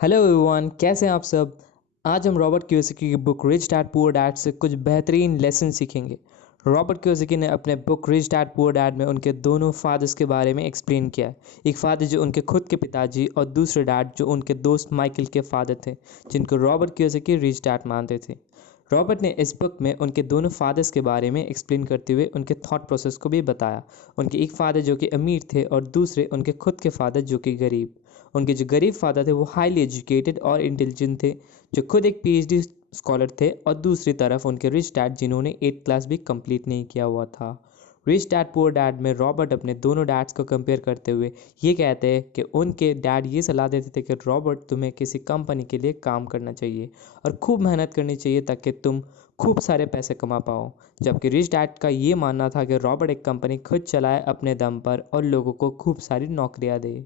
Hello everyone, कैसे हैं आप सब। आज हम रॉबर्ट कियोसाकी की book rich dad poor dad से कुछ बेहतरीन लेसन सीखेंगे। रॉबर्ट कियोसाकी ने अपने book rich dad poor dad में उनके दोनों फादर्स के बारे में एक्सप्लेन किया है। एक फादर जो उनके खुद के पिताजी और दूसरे डैड जो उनके दोस्त माइकल के फादर थे, जिनको रॉबर्ट कियोसाकी रिच डैड मानते थे। रॉबर्ट ने इस बुक में उनके दोनों फादर्स के बारे में एक्सप्लेन करते हुए उनके थॉट प्रोसेस को भी बताया। उनके एक फादर जो कि अमीर थे और दूसरे उनके खुद के फादर जो कि गरीब। उनके जो गरीब फादर थे वो हाईली एजुकेटेड और इंटेलिजेंट थे, जो खुद एक पीएचडी स्कॉलर थे, और दूसरी तरफ उनके रिच डैड जिन्होंने 8th क्लास भी कंप्लीट नहीं किया हुआ था। रिच डैड पुअर डैड में रॉबर्ट अपने दोनों डैड्स को कंपेयर करते हुए ये कहते हैं कि उनके डैड ये सलाह देते थे कि रॉबर्ट, तुम्हें किसी कंपनी के लिए काम करना चाहिए और खूब मेहनत करनी चाहिए ताकि तुम खूब सारे पैसे कमा पाओ। जबकि रिच डैड का ये मानना था कि रॉबर्ट एक कंपनी खुद चलाए अपने दम पर और लोगों को खूब सारी नौकरियां दे।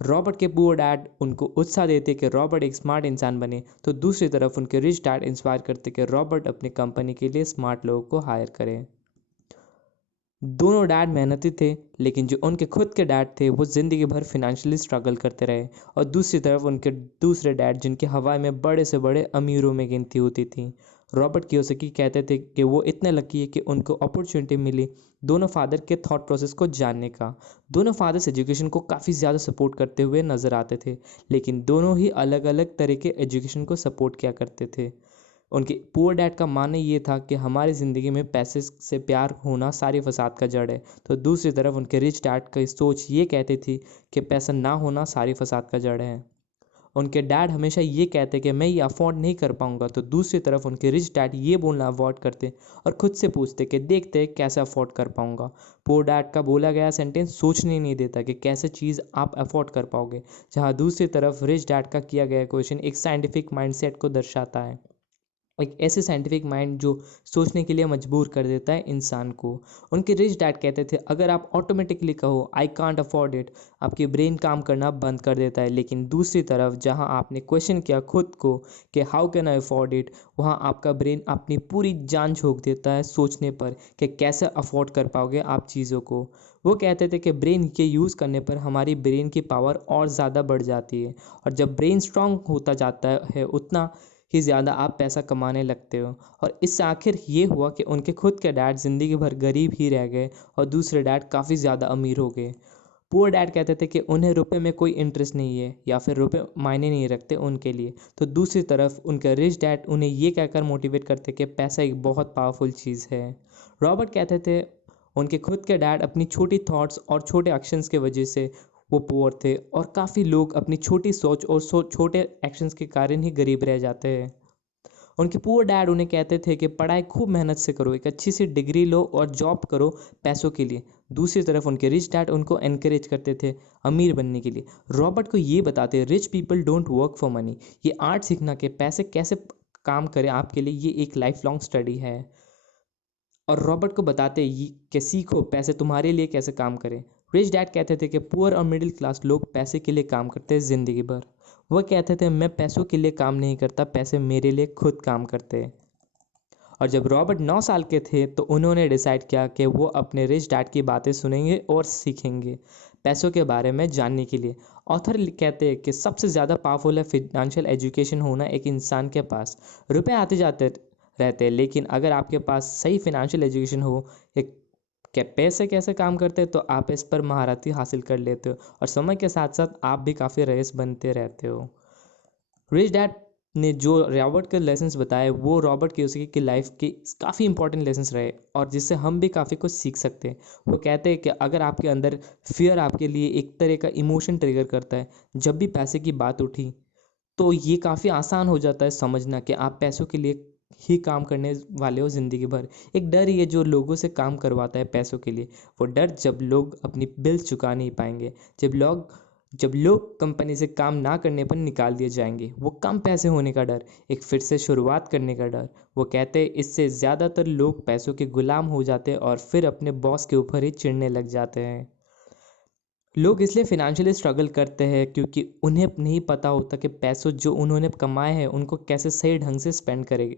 रॉबर्ट के पुअर डैड उनको उत्साह देते कि रॉबर्ट एक स्मार्ट इंसान बने, तो दूसरी तरफ उनके रिच डैड इंस्पायर करते कि रॉबर्ट अपनी कंपनी के लिए स्मार्ट लोगों को हायर करें। दोनों डैड मेहनती थे, लेकिन जो उनके खुद के डैड थे वो ज़िंदगी भर फिनेंशियली स्ट्रगल करते रहे। और दूसरी तरफ उनके दूसरे डैड जिनकी हवा में बड़े से बड़े अमीरों में गिनती होती थी। रॉबर्ट कियोसाकी कहते थे कि वो इतने लकी है कि उनको अपॉर्चुनिटी मिली दोनों फादर के थॉट प्रोसेस को जानने का। दोनों फादर्स एजुकेशन को काफ़ी ज़्यादा सपोर्ट करते हुए नज़र आते थे, लेकिन दोनों ही अलग अलग तरह के एजुकेशन को सपोर्ट किया करते थे। उनके पुअर डैड का मानना ये था कि हमारी ज़िंदगी में पैसे से प्यार होना सारी फसाद का जड़ है, तो दूसरी तरफ उनके रिच डैड की सोच ये कहती थी कि पैसा ना होना सारी फसाद का जड़ है। उनके डैड हमेशा ये कहते कि मैं ये अफोर्ड नहीं कर पाऊंगा, तो दूसरी तरफ उनके रिच डैड ये बोलना अवॉइड करते और खुद से पूछते कि देखते कैसे अफोर्ड कर पाऊंगा। पुअर डैड का बोला गया सेंटेंस सोचने नहीं देता कि कैसे चीज़ आप अफोर्ड कर पाओगे, जहाँ दूसरी तरफ रिच डैड का किया गया क्वेश्चन एक साइंटिफिक माइंडसेट को दर्शाता है। एक ऐसे साइंटिफिक माइंड जो सोचने के लिए मजबूर कर देता है इंसान को। उनके रिच डैड कहते थे अगर आप ऑटोमेटिकली कहो आई कांट अफोर्ड इट, आपकी ब्रेन काम करना बंद कर देता है। लेकिन दूसरी तरफ जहां आपने क्वेश्चन किया खुद को कि how can I afford it, वहां आपका ब्रेन अपनी पूरी जान झोंक देता है सोचने पर कि कैसे अफोर्ड कर पाओगे आप चीज़ों को। वो कहते थे कि ब्रेन के यूज़ करने पर हमारी ब्रेन की पावर और ज़्यादा बढ़ जाती है, और जब ब्रेन स्ट्रांग होता जाता है उतना ही ज़्यादा आप पैसा कमाने लगते हो। और इससे आखिर ये हुआ कि उनके खुद के डैड ज़िंदगी भर गरीब ही रह गए और दूसरे डैड काफ़ी ज़्यादा अमीर हो गए। पुअर डैड कहते थे कि उन्हें रुपए में कोई इंटरेस्ट नहीं है या फिर रुपए मायने नहीं रखते उनके लिए, तो दूसरी तरफ उनके रिच डैड उन्हें ये कहकर मोटिवेट करते कि पैसा एक बहुत पावरफुल चीज़ है। रॉबर्ट कहते थे उनके खुद के डैड अपनी छोटी थॉट्स और छोटे एक्शंस के वजह से वो पुअर थे, और काफ़ी लोग अपनी छोटी सोच और छोटे एक्शंस के कारण ही गरीब रह जाते हैं। उनके पुअर डैड उन्हें कहते थे कि पढ़ाई खूब मेहनत से करो, एक अच्छी सी डिग्री लो और जॉब करो पैसों के लिए। दूसरी तरफ उनके रिच डैड उनको एनकरेज करते थे अमीर बनने के लिए। रॉबर्ट को ये बताते rich people don't work for money, ये आर्ट सीखना कि पैसे कैसे काम करें आपके लिए ये एक लाइफ लॉन्ग स्टडी है। और रॉबर्ट को बताते कि सीखो पैसे तुम्हारे लिए कैसे काम करें। रिच डैड कहते थे कि पुअर और मिडिल क्लास लोग पैसे के लिए काम करते हैं ज़िंदगी भर। वह कहते थे मैं पैसों के लिए काम नहीं करता, पैसे मेरे लिए खुद काम करते हैं। और जब रॉबर्ट 9 साल के थे तो उन्होंने डिसाइड किया कि वो अपने रिच डैड की बातें सुनेंगे और सीखेंगे पैसों के बारे में जानने के लिए। ऑथर कहते हैं कि सबसे ज़्यादा पावरफुल है फिनेंशियल एजुकेशन होना एक इंसान के पास। रुपए आते जाते रहते हैं, लेकिन अगर आपके पास सही फिनेंशियल एजुकेशन हो, एक क्या पैसे कैसे काम करते हैं, तो आप इस पर महारती हासिल कर लेते हो और समय के साथ साथ आप भी काफ़ी रईस बनते रहते हो। रिच डैड ने जो रॉबर्ट के लेसन्स बताए वो रॉबर्ट कियोसाकी की लाइफ के काफ़ी इंपॉर्टेंट लेसन्स रहे, और जिससे हम भी काफ़ी कुछ सीख सकते हैं। वो कहते हैं कि अगर आपके अंदर फियर आपके लिए एक तरह का इमोशन ट्रिगर करता है, जब भी पैसे की बात उठी तो ये काफ़ी आसान हो जाता है समझना कि आप पैसों के लिए ही काम करने वाले हो ज़िंदगी भर। एक डर ही है जो लोगों से काम करवाता है पैसों के लिए। वो डर जब लोग अपनी बिल्स चुका नहीं पाएंगे, जब लोग कंपनी से काम ना करने पर निकाल दिए जाएंगे, वो कम पैसे होने का डर, एक फिर से शुरुआत करने का डर। वो कहते हैं इससे ज़्यादातर लोग पैसों के गुलाम हो जाते हैं और फिर अपने बॉस के ऊपर ही चिढ़ने लग जाते हैं। लोग इसलिए फिनेंशियली स्ट्रगल करते हैं क्योंकि उन्हें नहीं पता होता कि पैसों जो उन्होंने कमाए हैं उनको कैसे सही ढंग से स्पेंड करेंगे।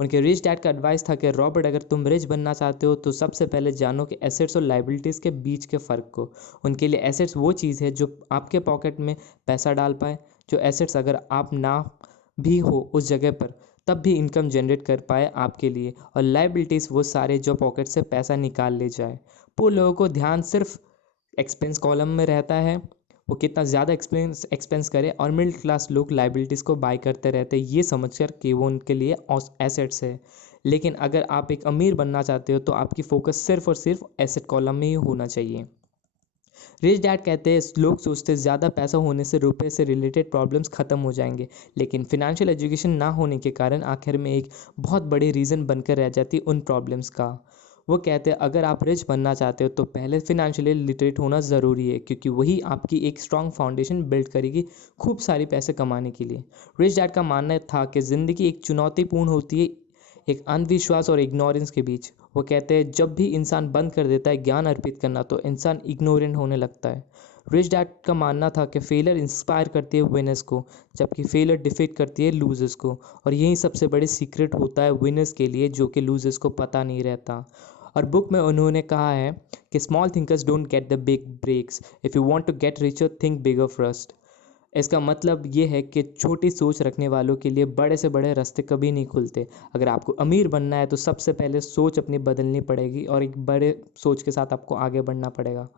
उनके रिच डैड का एडवाइस था कि रॉबर्ट, अगर तुम रिच बनना चाहते हो तो सबसे पहले जानो कि एसेट्स और लाइबिलिटीज़ के बीच के फ़र्क को। उनके लिए एसेट्स वो चीज़ है जो आपके पॉकेट में पैसा डाल पाए, जो एसेट्स अगर आप ना भी हो उस जगह पर तब भी इनकम जनरेट कर पाए आपके लिए, और लाइबिलिटीज़ वो सारे जो पॉकेट से पैसा निकाल ले जाए। पुअर लोगों को ध्यान सिर्फ एक्सपेंस कॉलम में रहता है, वो कितना ज़्यादा एक्सपेंस करे, और मिडिल क्लास लोग लाइबिलिटीज़ को बाय करते रहते हैं ये समझकर कि वो उनके लिए एसेट्स है। लेकिन अगर आप एक अमीर बनना चाहते हो तो आपकी फोकस सिर्फ और सिर्फ एसेट कॉलम में ही होना चाहिए। रिच डैड कहते हैं लोग सोचते हैं ज़्यादा पैसा होने से रुपए से रिलेटेड प्रॉब्लम्स ख़त्म हो जाएंगे, लेकिन फिनेंशियल एजुकेशन ना होने के कारण आखिर में एक बहुत बड़ी रीज़न बनकर रह जाती उन प्रॉब्लम्स का। वो कहते हैं अगर आप रिच बनना चाहते हो तो पहले फिनेंशियली लिटरेट होना ज़रूरी है, क्योंकि वही आपकी एक स्ट्रॉन्ग फाउंडेशन बिल्ड करेगी खूब सारी पैसे कमाने के लिए। रिच डैड का मानना था कि ज़िंदगी एक चुनौतीपूर्ण होती है, एक अंधविश्वास और इग्नोरेंस के बीच। वो कहते हैं जब भी इंसान बंद कर देता है ज्ञान अर्पित करना तो इंसान इग्नोरेंट होने लगता है। रिच डैड का मानना था कि फेलियर इंस्पायर करती है विनर्स को, जबकि फेलियर डिफीट करती है लूजर्स को, और यही सबसे बड़ी सीक्रेट होता है विनर्स के लिए जो कि लूजर्स को पता नहीं रहता। और बुक में उन्होंने कहा है कि small thinkers don't get the big breaks, if you want to get richer think bigger first. इसका मतलब ये है कि छोटी सोच रखने वालों के लिए बड़े से बड़े रास्ते कभी नहीं खुलते। अगर आपको अमीर बनना है तो सबसे पहले सोच अपनी बदलनी पड़ेगी और एक बड़े सोच के साथ आपको आगे बढ़ना पड़ेगा।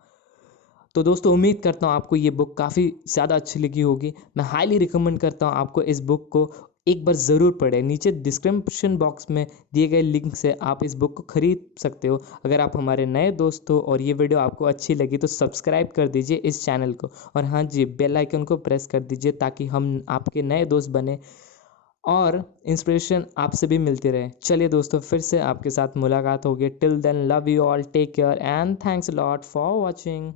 तो दोस्तों उम्मीद करता हूँ आपको ये बुक काफ़ी ज़्यादा अच्छी लगी होगी। मैं हाईली रिकमेंड करता हूँ आपको इस बुक को एक बार ज़रूर पढ़ें। नीचे डिस्क्रिप्शन बॉक्स में दिए गए लिंक से आप इस बुक को ख़रीद सकते हो। अगर आप हमारे नए दोस्त हो और ये वीडियो आपको अच्छी लगी तो सब्सक्राइब कर दीजिए इस चैनल को, और हाँ जी बेल आइकन को प्रेस कर दीजिए ताकि हम आपके नए दोस्त बने और इंस्पिरेशन आपसे भी मिलती रहे। चलिए दोस्तों फिर से आपके साथ मुलाकात होगी। Till then love you all, take care and thanks a lot for watching.